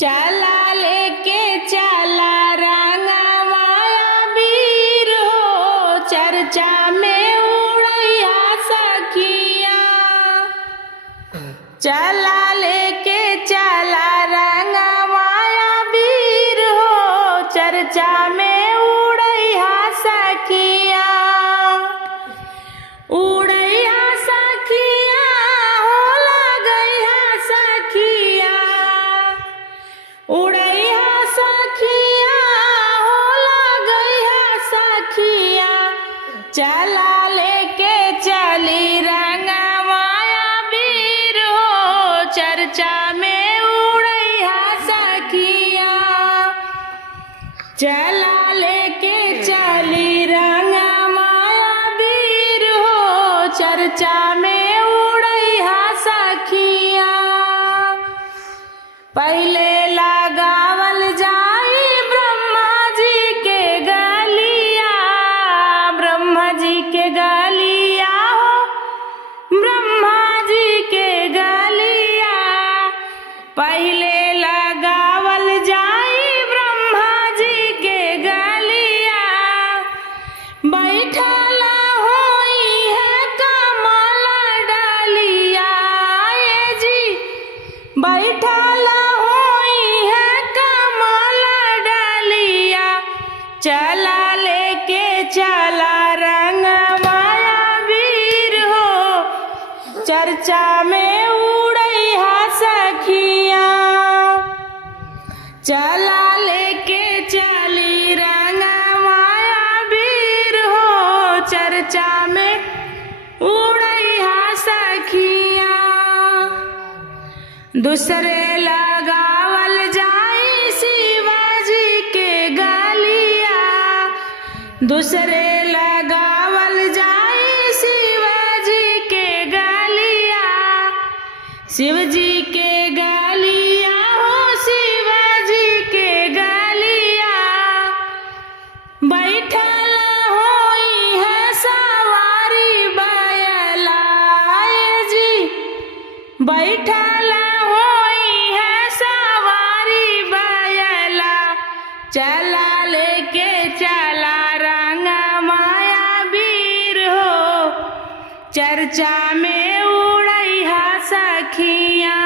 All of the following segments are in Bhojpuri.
चला लेके चला रंगवाया वीर हो, चर्चा में उड़ैया सखिया। चला लेके चला रंगवाया वीर हो, चर्चा में उड़ैया सखिया। उड़ैया सखिया हो लगैया सखिया, उड़ैया सखिया हो लगैया सखिया। चला लेके चली रंगवाया वीर हो, चर्चा में उड़ैया सखिया। चला लेके चली रंगवाया वीर हो, चर्चा में उड़ैया सखिया। पहले लगावल जाई ब्रह्मा जी के गलिया, ब्रह्मा जी के गलिया हो, ब्रह्मा जी के गलिया। पहले लगावल जाई ब्रह्मा जी के गलिया, बैठल होई है कमल डालिया। ए जी बैठल होई है कमल डालिया। चला लेके चला रंगवाया वीर हो, चर्चा में उड़ैया सखिया। चला लेके चली रंगवाया वीर हो, चर्चा में उड़ैया सखिया। दूसरे लगावल जाई शिवाजी के गलिया, दूसरे लगावल जाई शिवाजी के गलिया। शिवजी के गलिया हो, शिवाजी के गलिया। बैठल होई है सवारी बैला। ए जी बैठल होई है सवारी बैला। चला लेके चला रंगवाया वीर हो, चर्चा में उड़ैया सखिया।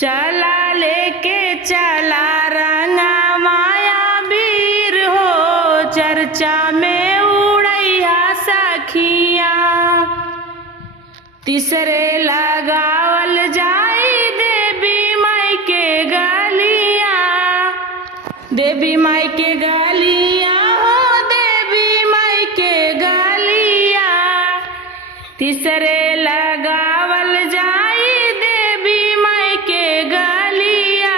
चला लेके चला रंगवाया वीर हो, चर्चा में उड़ैया सखिया। तीसरे लगावल जाई देवी माई के गलिया, देवी माई के गलिया हो, देवी माई के गलिया। तीसरे लगावल जाई देवी माई के गलिया।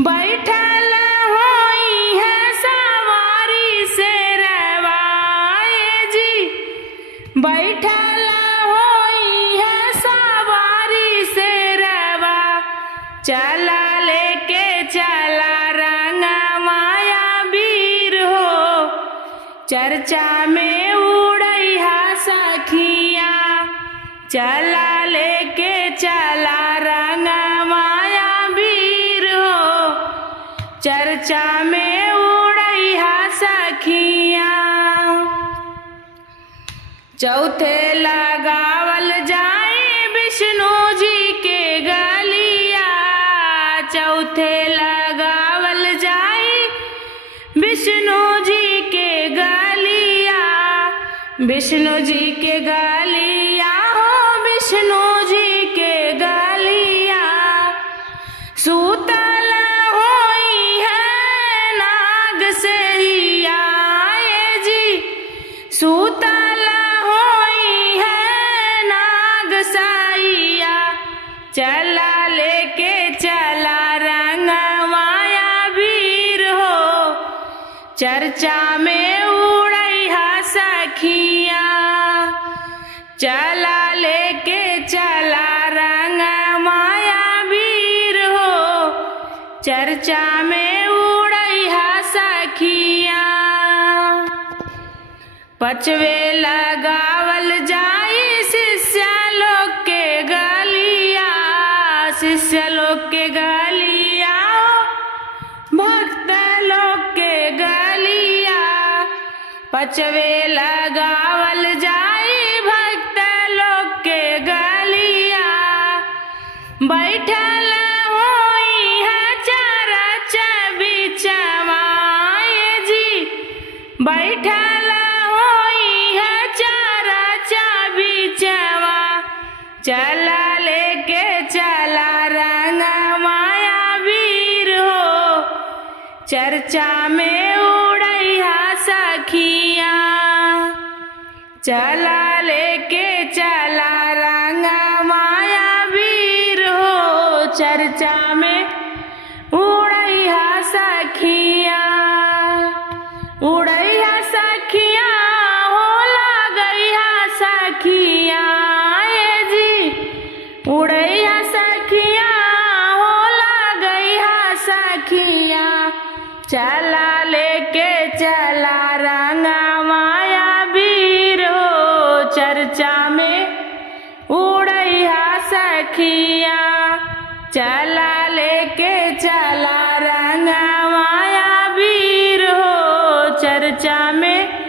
बैठल होई है सवारी से रवाए जी, बैठल होई है सवारी से रवा। चला लेके चला रंगवाया वीर हो, चर्चा में उड़ैया सखिया। चला लेके चला रंगवाया वीर हो, चर्चा में उड़ैया सखिया। चौथे लगावल जाई विष्णु जी के गलिया, चौथे लगावल जाई विष्णु जी के गलिया। विष्णु जी के गलिया हो, विष्णु जी के गलिया। सूतल होई है नाग से ही आए जी, सूतल होई है नाग साइया। चला लेके चला रंगवाया वीर हो, चर्चा में उड़ैया सखिया। चला लेके चला रंगवाया वीर हो, चर्चा में उड़ैया सखिया। पचवे लगावल जाई शिष्य लोग के गलिया, शिष्य लोग लोग के गलिया भक्त लोग के गलिया पचवे लगावल जाई भक्त लोग के गलिया बैठल होई है चरच बिचवाए जी बैठल होई है चरच बिचवा चला लेके चला रंग माया वीर हो चर्चा में उड़ैया सखिया चला लेके चला रंग माया वीर हो चर्चा में उड़ैया सखिया उड़ैया सखिया हो लगैया सखिया ए जी उड़ैया सखिया हो लगैया सखिया चला लेके चला रंग माया वीर हो चर्चा में उड़ैया सखिया चला लेके चला रंग माया वीर हो चर्चा में